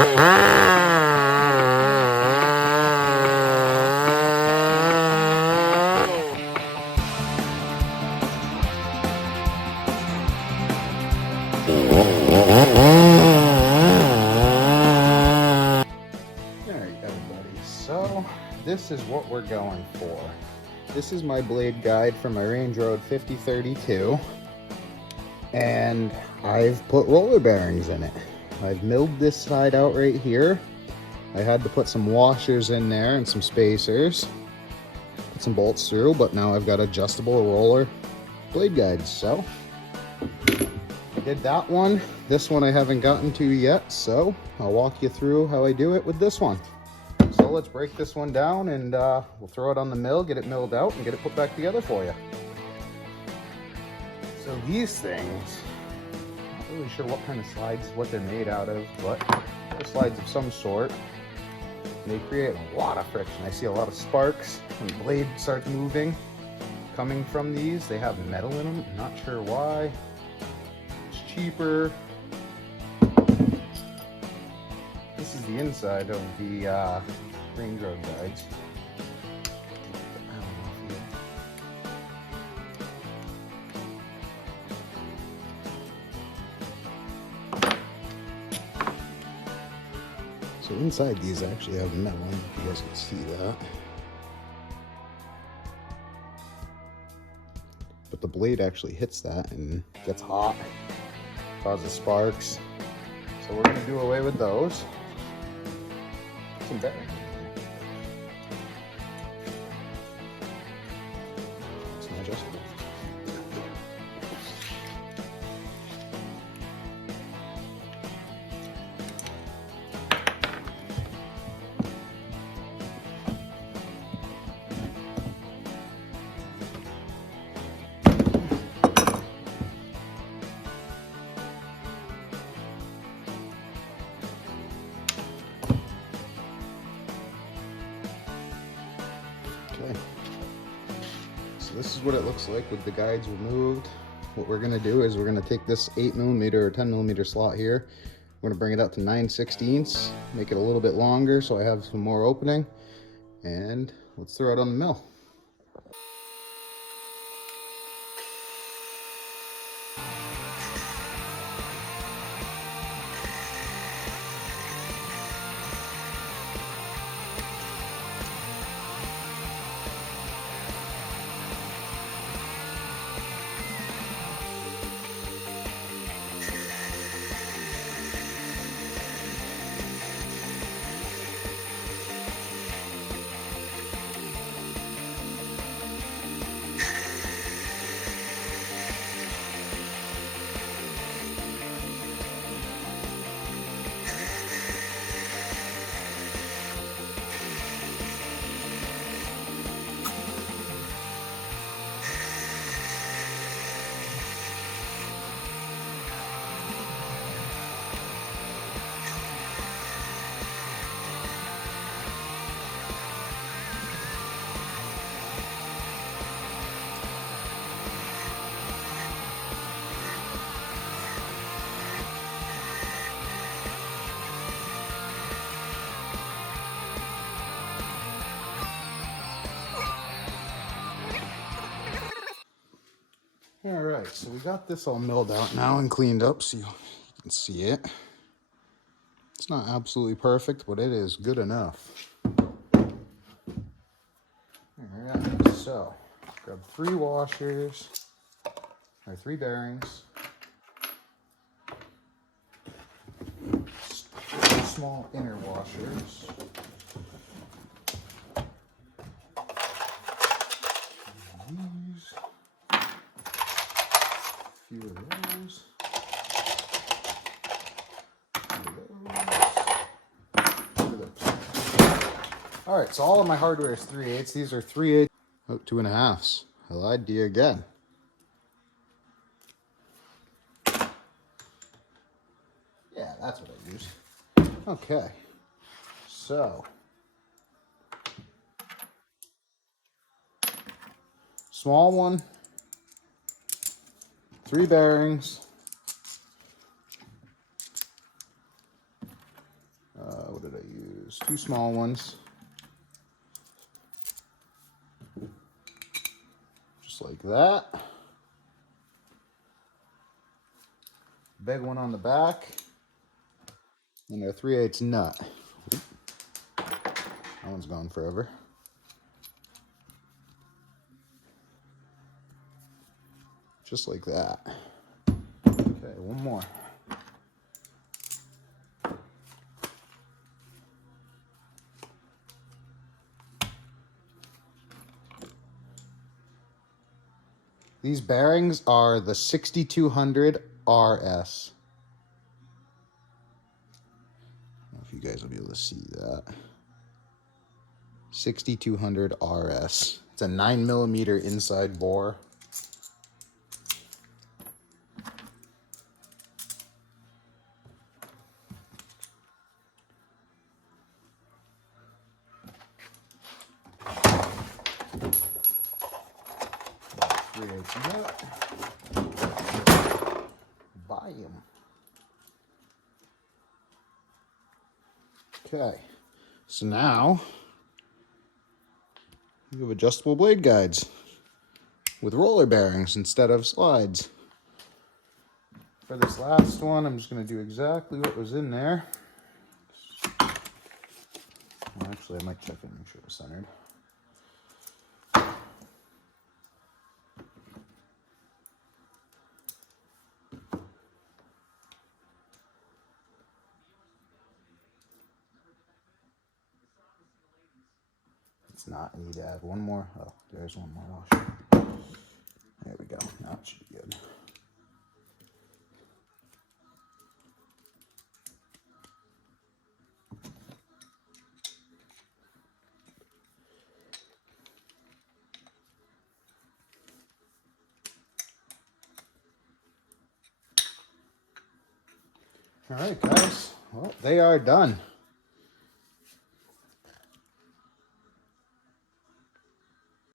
Everybody, so this is what we're going for. This is my blade guide for my RangeRoad 5032, and I've put roller bearings in it. I've milled this side out right here. I had to put some washers in there and some spacers, put some bolts through, but now I've got adjustable roller blade guides. So I did that one. This one I haven't gotten to yet, so I'll walk you through how I do it with this one. So let's break this one down, and we'll throw it on the mill, get it milled out, and get it put back together for you. So these things, not really sure what kind of slides, what they're made out of, but they're slides of some sort. And they create a lot of friction. I see a lot of sparks when the blade starts moving coming from these. They have metal in them, not sure why. It's cheaper. This is the inside of the RangeRoad guides. So inside these actually have metal, if you guys can see that. But the blade actually hits that and gets hot, causes sparks. So we're going to do away with those. Some bearings. It's not adjustable. Okay, so this is what it looks like with the guides removed. What we're going to do is we're going to take this 8mm or 10mm slot here. We're going to bring it up to 9/16, make it a little bit longer so I have some more opening, and let's throw it on the mill. All right, so we got this all milled out now and cleaned up so you can see it. It's not absolutely perfect, but it is good enough. All right, so grab 3 washers, or 3 bearings, small inner washers, these. Few of those. All right, so all of my hardware is 3/8. These are 3/8. Oh, 2 1/2. I lied to you again. Yeah, that's what I used. Okay, so small one, 3 bearings. What did I use? 2 small ones. Just like that. Big one on the back. And a 3/8 nut. That one's gone forever. Just like that. Okay, one more. These bearings are the 6200 RS. I don't know if you guys will be able to see that. 6200 RS. It's a 9mm inside bore. Buy them. Okay, so now you have adjustable blade guides with roller bearings instead of slides. For this last one, I'm just going to do exactly what was in there. Well, actually, I might check it and make sure it's centered. It's not. I need to add one more. Oh, there's one more washer. There we go. Now it should be good. All right, guys. Well, they are done.